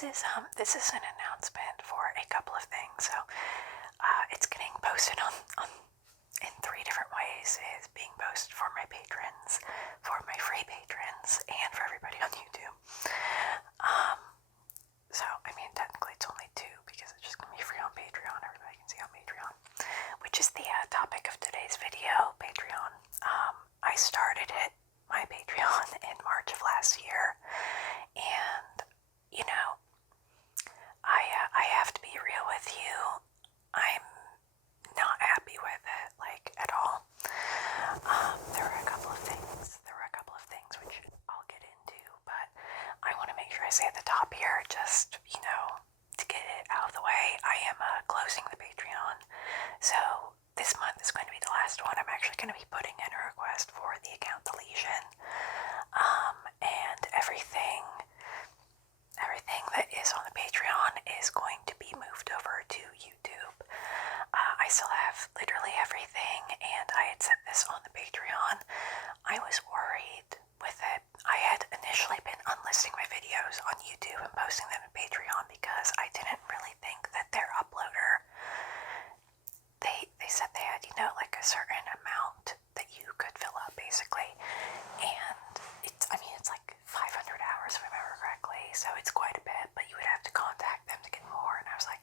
this is an announcement for a couple of things. So it's getting posted on in 3 different ways. It's being posted for my patrons, for my free patrons, and for everybody on YouTube. So I mean, technically it's only 2 because it's just gonna be free on Patreon. Everybody can see on Patreon, which is the topic of today's video. Patreon. I started my Patreon in March of last year, and you know, I have to be real with you. I'm not happy with it, like, at all. There were a couple of things which I'll get into, but I want to make sure I say at the top here, just, to get it out of the way, I am closing the Patreon. So this month is going to be the last one. I'm actually going to be putting in a request for the account deletion, and everything that is on the Patreon is going to be moved over to YouTube. I still have literally everything, and I had set this on the Patreon. I was worried with it. I had initially been unlisting my videos on YouTube and posting them to Patreon because I didn't really think that their uploader, they said they had, like a certain amount that you could fill up, basically. And it's like 500 hours if I remember correctly, so it's quite a bit, but you would have to contact them to get more, and I was like,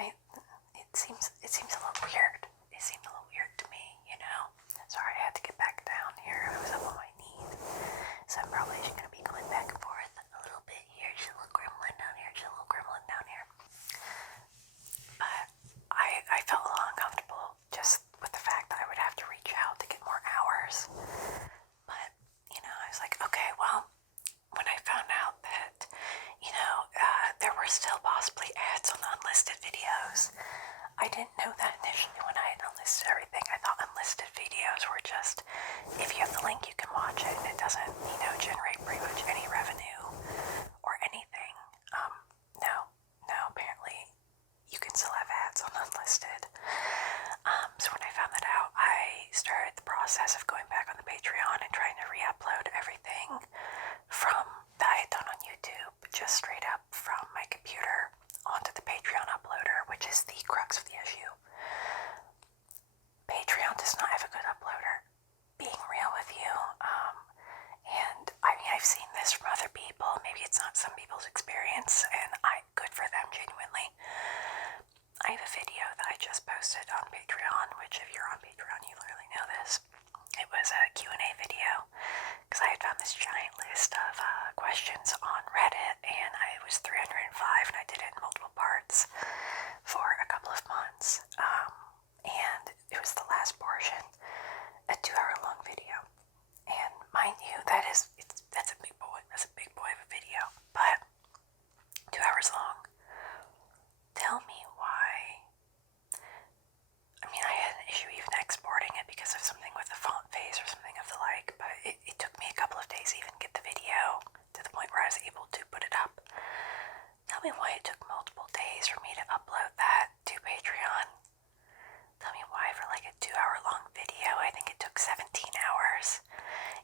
it seems a little weird. It seemed a little weird to me, Sorry, I had to get back down here. I was up on my knees, so I'm probably just gonna be going back and forth a little bit here. Just a little gremlin down here, But I felt a little uncomfortable just with the fact that I would have to reach out to get more hours. But, I was like, okay, well, when I found out that, there were still possibly ads on the unlisted videos, I didn't know that initially when I had unlisted everything. I thought unlisted videos were just, if you have the link, you can watch it, and it doesn't, generate pretty much any revenue or anything. No, apparently you can still have ads on unlisted. So when I found that out, I started the process of going back on the Patreon and trying to re-upload everything from that I had done on YouTube, just straight up from my computer onto the Patreon uploader, which is the crux of the issue. Patreon does not have a good uploader, being real with you. And I've seen this from other people. Maybe it's not some people's experience, and good for them, genuinely. I have a video that I just posted on Patreon, which if you're on Patreon, you literally know this. It was a Q&A video, because I had found this giant list of questions on Reddit, and it was 305, and I did it in multiple parts for a couple of months. And it was the last portion, a 2-hour-long video. And mind you, that's a big boy. That's a big boy of a video, but 2 hours long. Tell me why. I had an issue even exporting it because of something with the font face or something of the like, but it took me a couple of days to even get the video to the point where I was able to put it up. Tell me why it took multiple days for me to upload that to Patreon. Tell me why for like a 2-hour-long video, I think it took 17 hours.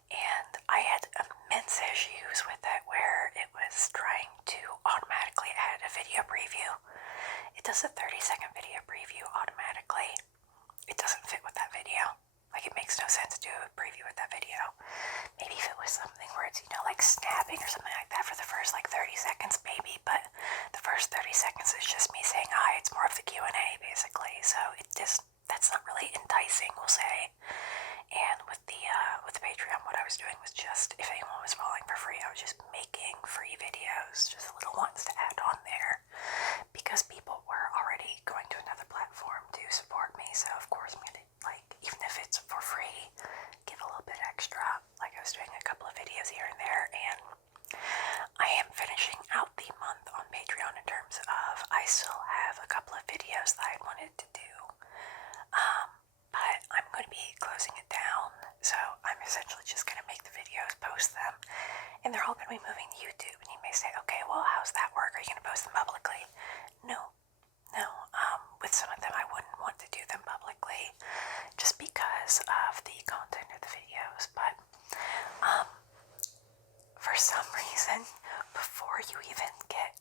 And I had immense issues with it where it was trying to automatically add a video preview. It does a 30-second video preview automatically. It doesn't fit with that video. Like, it makes no sense to do a preview with that video. Maybe if it was something where it's, like snapping or something like that for the first 30 seconds, maybe, but the first 30 seconds is just me saying hi. It's more of the Q&A, basically, so that's not really enticing, we'll say. And with the Patreon, what I was doing was just, if anyone was following for free, I was just making free videos, just little ones to add on there, because people were already going to another platform to support me, so of course I'm gonna, even if it's for free, give a little bit extra. Like, I was doing a couple of videos here and there, and I am finishing out the month on Patreon in terms of, I still have a couple of videos that I wanted to do, but I'm going to be closing it down, so I'm essentially just going to make the videos, post them, and they're all going to be moving to YouTube. And you may say, okay, well, how's that work? Are you going to post them publicly? No. With some of them I wouldn't want to do them publicly, just because of the content of the videos, but for some reason, before you even get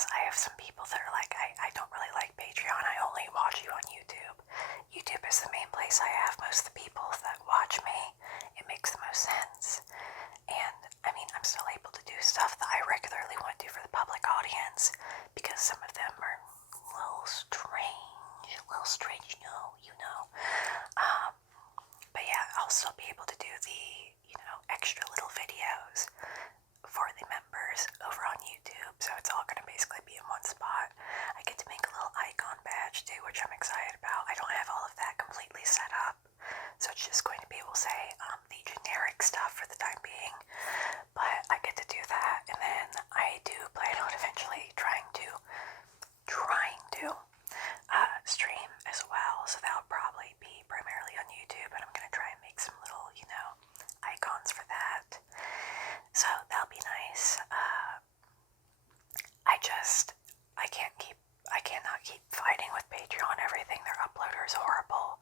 because I have some people that are like, I don't really like Patreon, I only watch you on YouTube. YouTube is the main place I have most of the people that watch me. It makes the most sense. And I mean, I'm still able to do stuff that I regularly wouldn't do for the public audience because some of them are a little strange, you know. But yeah, I'll still be able to do the, extra little videos for the members over on YouTube, so it's all going to basically be in one spot. I get to make a little icon badge too, which I'm excited about. I don't have all of that completely set up, so it's just going to be, we'll say, the generic stuff for the time being, but I get to do that. And then I do plan on eventually trying to stream as well, so that'll probably be primarily on YouTube, and I'm going to try and make some little, icons for that. So that'll be nice. I cannot keep fighting with Patreon. Everything, their uploader is horrible.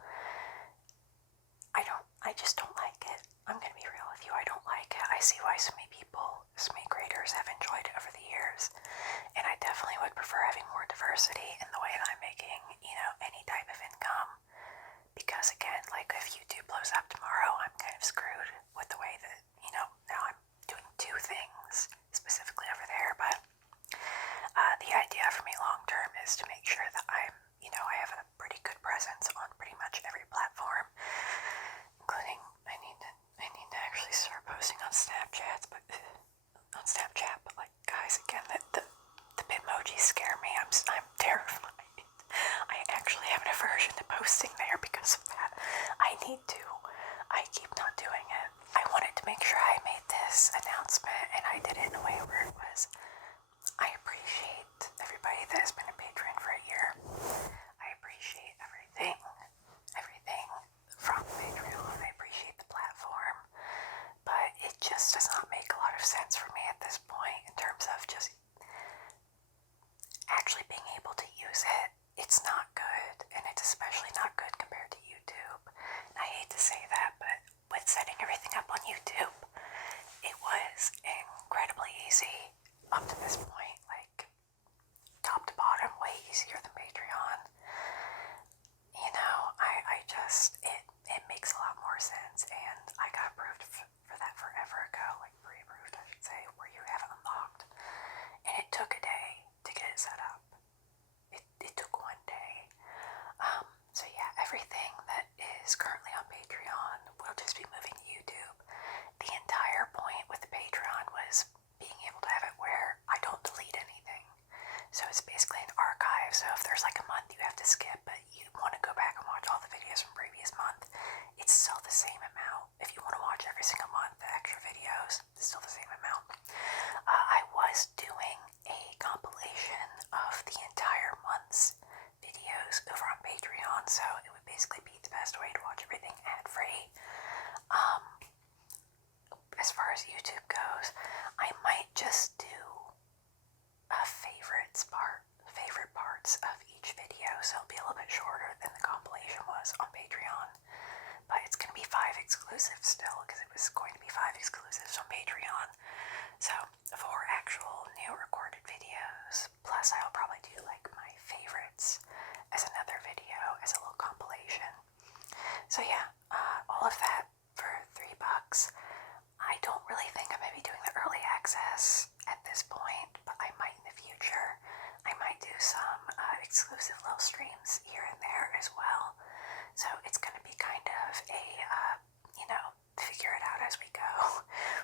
I just don't like it. I'm gonna be real with you, I don't like it. I see why so many people, so many creators have enjoyed it over the years, and I definitely would prefer having more diversity in the way that I'm making, any type of income. Because again, like if YouTube blows up tomorrow, I'm kind of screwed with the way that, now I'm doing two things specifically over there. But the idea for me long term is to make sure that I have a pretty good presence on pretty much every platform, including I need to actually start posting on Snapchat, but like guys, again, the Bitmojis scare me. I'm terrified. I actually have an aversion to posting there because of that. I keep not doing it. I wanted to make sure I made this announcement, and I did it in a way where it was, I appreciate everybody that has been a patron for a year. I appreciate everything from Patreon. I appreciate the platform, but it just does not make a lot of sense for me at this point in terms of just actually being able to use it. It's not good, and it's especially not good compared to YouTube. And I hate to say that, but with setting everything up on YouTube, it was incredibly easy up to this point, like top to bottom, way easier than Patreon. It makes a lot more sense, and I got approved for that forever ago, like pre-approved, I should say, where you have it unlocked. And it took a day to get it set up. It took one day. So yeah, everything that is currently on Patreon will just be moving to YouTube. The entire point with the Patreon was being able to have it where I don't delete anything. So it's basically an archive, so if there's like a month you have to skip, but you want to go back and watch all the videos from previous month, it's still the same amount. If you want to watch every single month, the extra videos, it's still the same amount. I was doing a compilation of the entire month's videos over on Patreon, so it would basically be the best way to watch everything ad-free. As far as YouTube goes, I might just do favorite parts of each video, so it'll be a little bit shorter than the compilation was on Patreon. But it's going to be 5 exclusives still, because it was going to be 5 exclusives on Patreon. So 4 actual new recorded videos, plus I'll probably do like my favorites as another video, as a little compilation. So yeah, all of that for $3. I don't really think I'm going to be doing the early access at this point, but I might in the future. I might do some exclusive little streams here and there as well. So it's going to be kind of a, figure it out as we go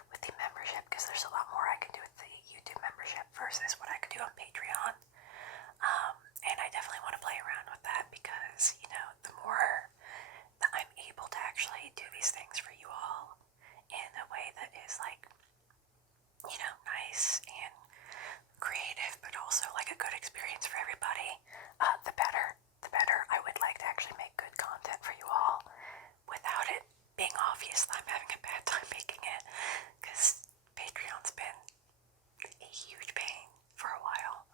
with the membership, because there's a lot more I can do with the YouTube membership versus what I could do on Patreon. And I definitely want to play around with that because, the more that I'm able to actually do these things for you all in a way that is like, nice and creative, but also like a good experience for everybody, the better. The better. I would like to actually make good content for you all without it being obvious that I'm having a bad time making it, because Patreon's been a huge pain for a while.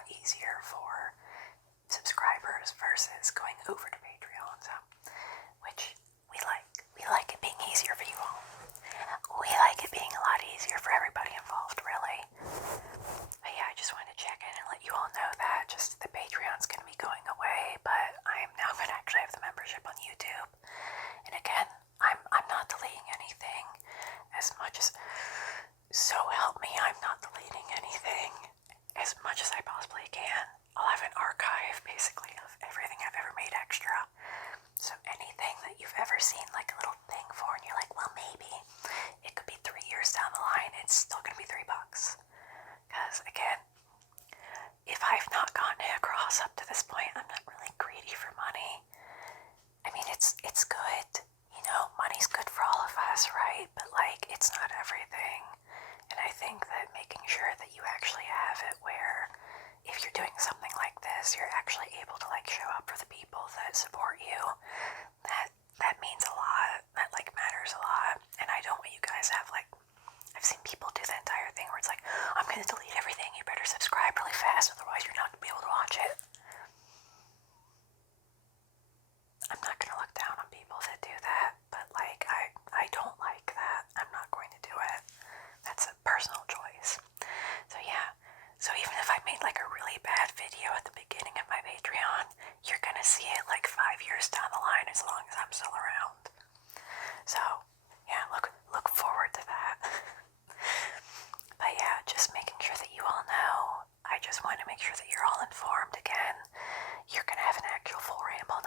lot easier for subscribers versus going over to Patreon, so, which we like. We like it being easier for you all. We like it being a lot easier for everybody involved, really. But yeah, I just wanted to check in and let you all know that just the Patreon's going to be going away, but I am now going to actually have the membership on YouTube. And again, I'm not deleting anything as much as, so help me, I'm not deleting anything as much as I possibly can. I'll have an archive basically of everything I've ever made extra. So anything that you've ever seen like a little thing for and you're like, well, maybe it could be 3 years down the line, it's still going to be $3. Because again, if I've not gotten it across up to this point, I'm not really greedy for money. I mean, it's good, you know, money's good for all of us, right? But like, it's not everything. And I think that making sure that you actually have it where if you're doing something like this, you're actually able to like show up for the people that support you, that means a lot. That like matters a lot. And I don't want you guys to have like, I've seen people do the entire thing where it's like, I'm gonna delete everything, you better subscribe really fast, otherwise you're not gonna be able to watch it. I'm not gonna look down on people that do that, but like, I don't like that. I'm not going to do it. That's a personal choice. So yeah, so even if I made like a really bad video at the beginning of my Patreon, you're gonna see it like 5 years down the line as long as I'm still around. So yeah, look forward to that. But yeah, just making sure that you all know. I just want to make sure that you're all informed again. You're gonna have an actual full ramble